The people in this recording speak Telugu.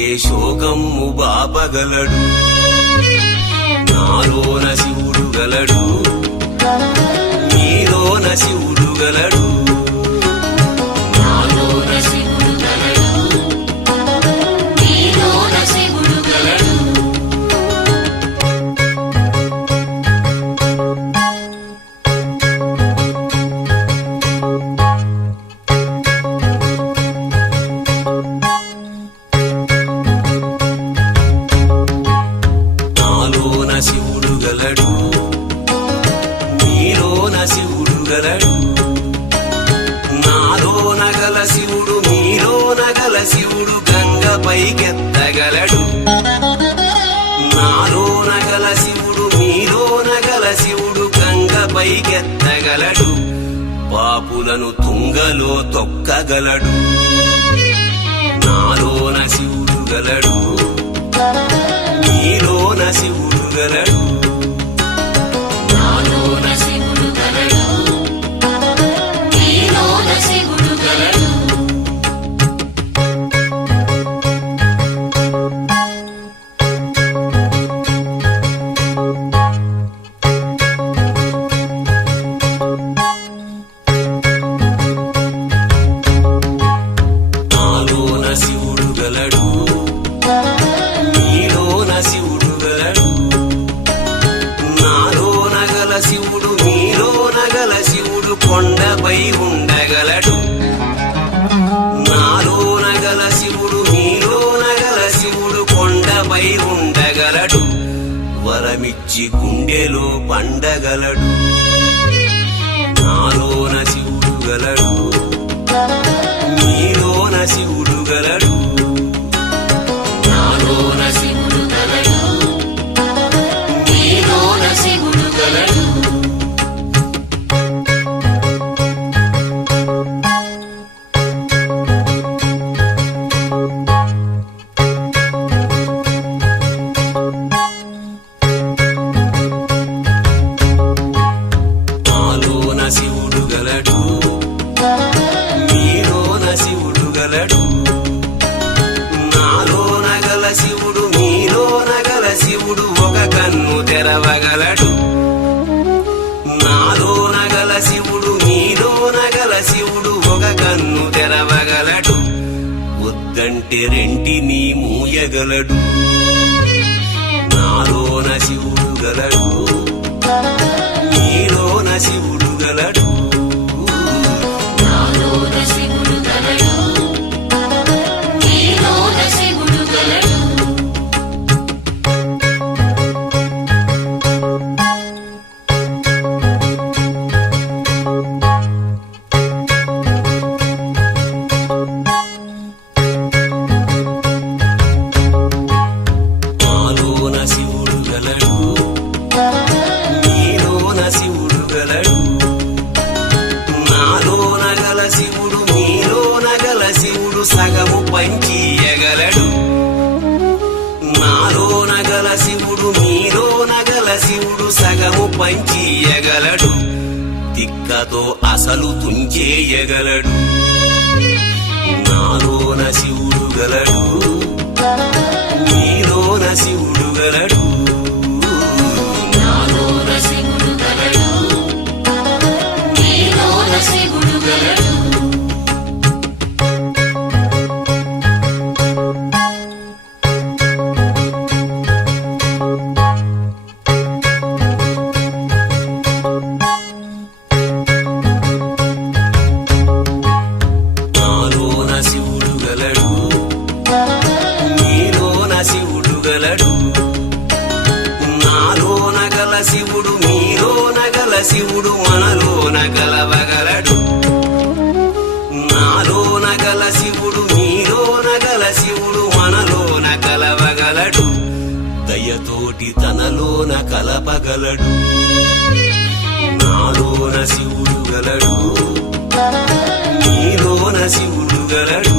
ఏ శోకము బాపగలడు. నాలోన శివుడు గలడు, నీలోన శివుడు గలడు. నాలోన శివుడు గలడు, నీలోన శివుడు గలడు. నాలోన శివుడు గలడు, నీలోన శివుడు గలడు. నాలోన గల శివుడు నీలోన గల శివుడు గంగపైకెత్తగలడు. నాలోన గల శివుడు నీలోన గల శివుడు గంగపైకెత్తగలడు. పాపులను తుంగలో తొక్కగలడు. నాలోన శివుడు గలడు, నీలోన శివుడు గలడు. నాలోన శివుడు గలడు, నీలోన శివుడు గలడు. నాలోన శివుడు గలడు, నీలోన శివుడు గలడు. నాలోన గల శివుడు నీలోన గల శివుడు కొండపై ఉండగలడు. నాలోన గల శివుడు నీలోన గల శివుడు కొండపై ఉండగలడు. వరమిచ్చి గుండెలో పండగలడు. నాలోన శివుడు గలడు, నీలోన శివుడు గలడు. నాలోన శివుడు గలడు, నీలోన శివుడు గలడు. నాలోన శివుడు గలడు, నీలోన శివుడు గలడు. నాలోన గల శివుడు నీలోన గల శివుడు ఒక కన్ను తెరవగలడు. నాలోన గల శివుడు నీలోన గల శివుడు ఒక కన్ను తెరవగలడు. వద్దంటే రెంటిని మూయగలడు. నాలోన శివుడు గలడు, నీలోన శివుడు గలడు. నాలోన శివుడు గలడు, నీలోన శివుడు గలడు. నాలోన శివుడు గలడు, నీలోన శివుడు గలడు. నాలోన గల శివుడు నీలోన గల శివుడు సగము పంచియగలడు. నాలోన గల శివుడు నీలోన గల శివుడు సగము పంచియగలడు. తిక్కతో అసలు తుంచేయగలడు. నాలోన శివుడు గలడు, నీలోన శివుడు గలడు. నాలోన శివుడు గలడు, నీలోన శివుడు గలడు. నాలోన శివుడు గలడు, నీలోన శివుడు గలడు. నాలోన గల శివుడు నీలోన గల శివుడు మనలోన కలవగలడు. నాలోన గల శివుడు నీలోన గల శివుడు మనలోన కలవగలడు. దయతోటి తనలోన కలపగలడు. నాలోన శివుడు గలడు, నీలోన శివుడు గలడు.